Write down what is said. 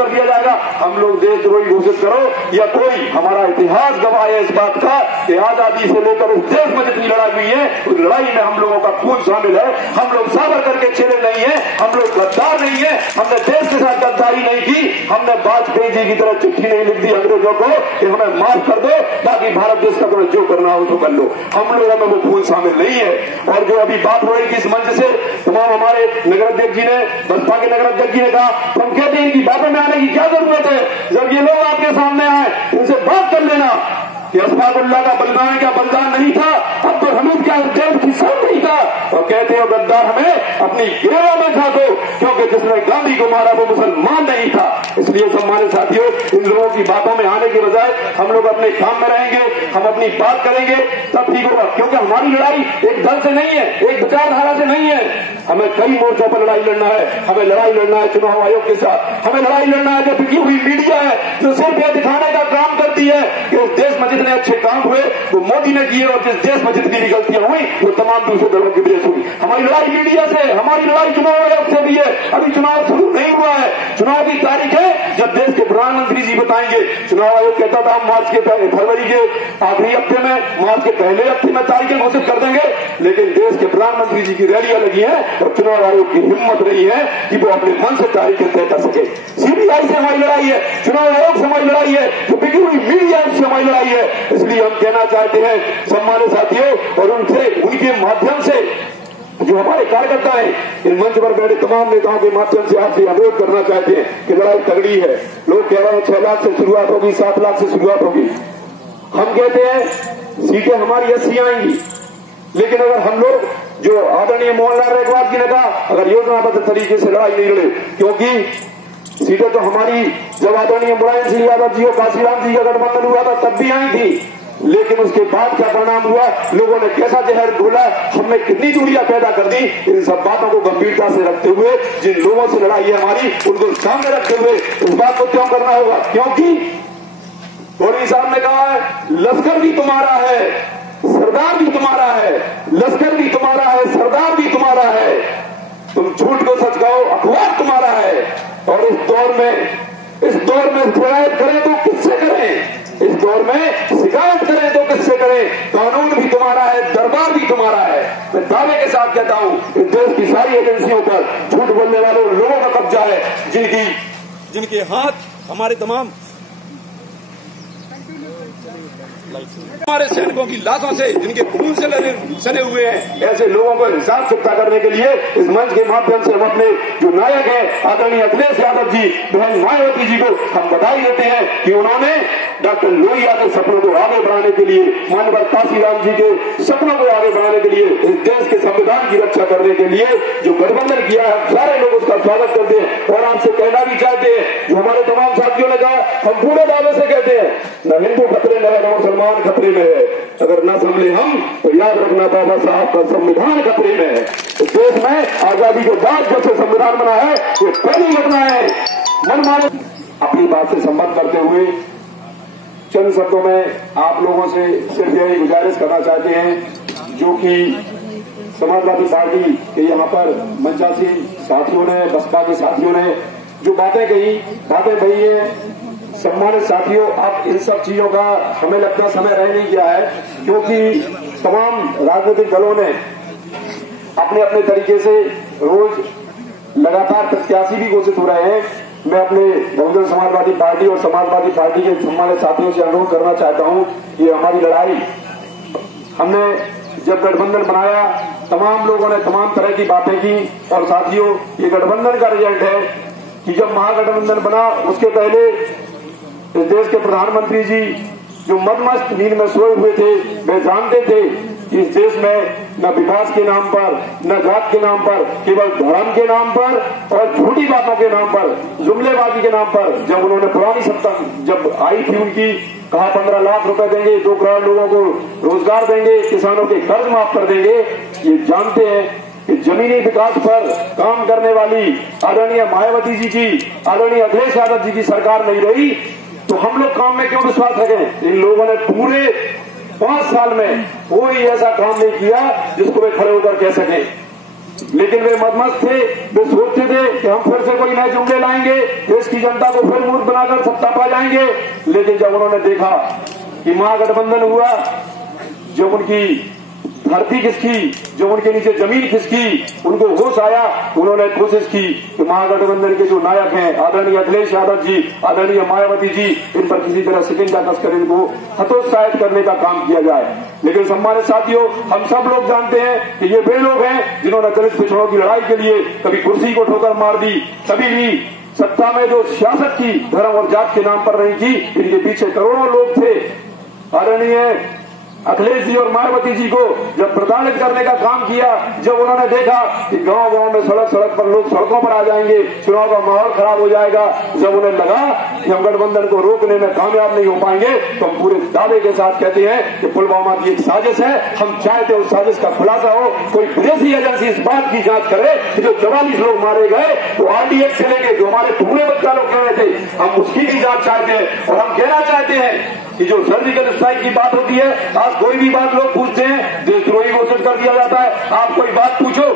कर दिया जाएगा। हम लोग देशद्रोही घोषित करो या कोई, हमारा इतिहास गवाह है इस बात का कि आजादी से लेकर इस देश में जितनी लड़ाई हुई है उस लड़ाई में हम लोगों का खून शामिल है। हम लोग सावरकर के चेले नहीं है, हम लोग गद्दार नहीं है, हमने देश के साथ गद्दारी नहीं की, हमने वाजपेयी जी की तरह चिट्ठी नहीं लिख दी अंग्रेजों को कि हमें माफ कर दो ताकि भारत देश का तुम्हें जो करना हो तो कर लो। हम लोगों में वो खून शामिल नहीं है। और जो अभी बात हो रही थी इस मंच से, तमाम हमारे नगर अध्यक्ष जी ने, बसपा के नगर अध्यक्ष जी ने कहा, हम कहते हैं इनकी बातों में आने की क्या जरूरत है, जब ये लोग आपके सामने आए इनसे बात कर लेना कि अशफाकुल्लाह का बलिदान क्या बलिदान नहीं था, अब्दुल हमीद क्या जेल की सर नहीं था। और कहते हो गद्दार हमें अपनी गिरवा में था दो, क्योंकि जिसने गांधी को मारा वो मुसलमान नहीं था। इसलिए सम्मानित साथियों, इन लोगों की बातों में आने के बजाय हम लोग अपने काम में रहेंगे, हम अपनी बात करेंगे, तब ठीक होगा। क्योंकि हमारी लड़ाई एक दल से नहीं है, एक विचारधारा से नहीं है, हमें कई मोर्चों पर लड़ाई लड़ना है। हमें लड़ाई लड़ना है चुनाव आयोग के साथ, हमें लड़ाई लड़ना है जो बिकी हुई मीडिया है, जो सिर्फ ये दिखाने का काम करती है कि उस देश में जितने अच्छे काम हुए वो मोदी ने किए और जिस देश में जितनी भी गलतियां हुई वो तमाम दूसरे दलों की वजह से हुई। हमारी लड़ाई मीडिया से, हमारी लड़ाई चुनाव आयोग से भी है। अभी चुनाव शुरू नहीं हुआ है, चुनाव की तारीख है जब देश के प्रधानमंत्री जी बताएंगे। चुनाव आयोग कहता था मार्च के फरवरी के आखिरी हफ्ते में, मार्च के पहले हफ्ते में तारीखें घोषित कर देंगे, लेकिन देश के प्रधानमंत्री जी की रैलियां लगी है और चुनाव आयोग की हिम्मत रही है कि वो अपने मन से तारीखें तय कर सके। सीबीआई से हमारी लड़ाई है, चुनाव आयोग से हमारी लड़ाई है, जो बिकी हुई मीडिया से हमारी लड़ाई है। इसलिए हम कहना चाहते हैं सम्मानित साथियों, और उनसे, उनके माध्यम से जो हमारे कार्यकर्ता हैं, इन मंच पर बैठे तमाम नेताओं के माध्यम से आपसे अनुरोध करना चाहते हैं कि लड़ाई तगड़ी है। लोग कह रहे हैं 6 लाख से शुरुआत होगी, 7 लाख से शुरुआत होगी। हम कहते हैं सीटें हमारी 80 आएंगी, लेकिन अगर हम लोग, जो आदरणीय मोहनलाल रैकवार जी ने कहा, अगर योजनाबद्ध तरीके से लड़ाई नहीं लड़े, क्योंकि सीटें तो हमारी जब आदरणीय मुलायम सिंह यादव जी और काशीराम जी का गठबंधन हुआ था तब भी आई थी, लेकिन उसके बाद क्या परिणाम हुआ, लोगों ने कैसा जहर घोला, हमने कितनी दूरियां पैदा कर दी। इन सब बातों को गंभीरता से रखते हुए, जिन लोगों से लड़ाई है हमारी, उनको सामने रखते हुए इस बात को क्यों करना होगा, क्योंकि गौरी साहब ने कहा है लश्कर भी तुम्हारा है, सरदार भी तुम्हारा है, लश्कर भी तुम्हारा है, सरदार भी तुम्हारा है, तुम झूठ को सच कहो, अखबार तुम्हारा है। और इस दौर में शिकायत करें तो किससे करें, इस दौर में शिकायत करें तो किससे करें, कानून भी तुम्हारा है, दरबार भी तुम्हारा है। मैं दावे के साथ कहता हूं, इस देश की सारी एजेंसियों पर झूठ बोलने वाले लोगों का कब्जा है, जिनके हाथ हमारे तमाम हमारे सैनिकों की लाशों से, जिनके खून से सने हुए हैं, ऐसे लोगों को हिसाब चुकता करने के लिए इस मंच के माध्यम से हम अपने जो नायक हैं आदरणीय अखिलेश यादव जी, बहन मायावती जी को हम बधाई देते हैं कि उन्होंने डॉक्टर लोहिया के सपनों को आगे बढ़ाने के लिए, मानवर काशीराम जी के सपनों को आगे बढ़ाने के लिए, इस देश के संविधान की रक्षा करने के लिए जो गठबंधन किया है, सारे लोग उसका स्वागत करते हैं। और आपसे कहना भी चाहते हैं, जो हमारे तमाम साथियों ने कहा, हम पूरे दावे से कहते हैं न हिंदू खतरे में है, न मुसलमान खतरे में है, अगर न संभले हम तो याद रखना बाबा साहब का संविधान खतरे में है। इस देश में आजादी के बाद जब से संविधान बना है ये पहली घटना है। मनमाने अपनी बात से संबंध करते हुए चंद शब्दों में आप लोगों से सिर्फ यही गुजारिश करना चाहते हैं, जो कि समाजवादी पार्टी के यहाँ पर मंचासीन साथियों ने, बसपा के साथियों ने जो बातें कही है, सम्मानित साथियों, अब इन सब चीजों का हमें लगता समय रह नहीं गया है, क्योंकि तमाम राजनीतिक दलों ने अपने अपने तरीके से रोज लगातार प्रत्याशी भी घोषित हो रहे हैं। मैं अपने बहुजन समाजवादी पार्टी और समाजवादी पार्टी के सम्मानित साथियों से अनुरोध करना चाहता हूं कि हमारी लड़ाई, हमने जब गठबंधन बनाया तमाम लोगों ने तमाम तरह की बातें की, और साथियों ये गठबंधन का रिजल्ट है कि जब महागठबंधन बना उसके पहले इस देश के प्रधानमंत्री जी जो मदमस्त नींद में सोए हुए थे, वे जानते थे कि इस देश में न विकास के नाम पर, न जात के नाम पर, केवल धर्म के नाम पर और झूठी बातों के नाम पर, जुमलेबाजी के नाम पर, जब उन्होंने पुरानी सत्ता जब आई थी उनकी, कहा 15 लाख रुपए देंगे, 2 करोड़ लोगों को रोजगार देंगे, किसानों के कर्ज माफ कर देंगे, ये जानते हैं कि जमीनी विकास पर काम करने वाली आदरणीय मायावती जी की, आदरणीय अखिलेश यादव जी की सरकार नहीं रही, तो हम लोग काम में क्यों विश्वास रखें। इन लोगों ने पूरे 5 साल में कोई ऐसा काम नहीं किया जिसको वे खड़े होकर कह सकें लेकिन वे मदमस्त थे, वे सोचते थे कि हम फिर से कोई नए जुमले लाएंगे, देश की जनता को फिर मूर्ख बनाकर सत्ता पा जाएंगे। लेकिन जब उन्होंने देखा कि महागठबंधन हुआ, जब उनकी धरती खिसकी, जब उनके नीचे जमीन खिसकी, उनको होश आया, उन्होंने कोशिश की कि महागठबंधन के जो नायक हैं आदरणीय अखिलेश यादव जी, आदरणीय मायावती जी, इन पर किसी तरह शिकंजा कसकर इनको हतोत्साहित करने का काम किया जाए। लेकिन सम्मानित साथियों, हम सब लोग जानते हैं कि ये वे लोग हैं जिन्होंने दलित पिछड़ों की लड़ाई के लिए कभी कुर्सी को ठोकर मार दी, कभी भी सत्ता में जो सियासत की धर्म और जात के नाम पर नहीं की, इनके पीछे करोड़ों लोग थे। आदरणीय अखिलेश जी और मायावती जी को जब प्रताड़ित करने का काम किया, जब उन्होंने देखा कि गांव गांव में सड़क सड़क पर लोग सड़कों पर आ जाएंगे, चुनाव का माहौल खराब हो जाएगा, जब उन्हें लगा कि हम गठबंधन को रोकने में कामयाब नहीं हो पाएंगे, तो हम पूरे दावे के साथ कहते हैं कि पुलवामा की एक साजिश है। हम चाहते उस साजिश का खुलासा हो, कोई विदेशी एजेंसी इस बात की जांच करे कि जो 44 लोग मारे गए तो RDX से लेके जो हमारे टुकड़े बच्चा लोग कह रहे थे, हम उसकी भी जांच चाहते हैं। और हम कहना चाहते हैं कि जो सर्जिकल स्ट्राइक की बात होती है, आज कोई भी बात लोग पूछते हैं, देशद्रोही घोषित कर दिया जाता है। आप कोई बात पूछो,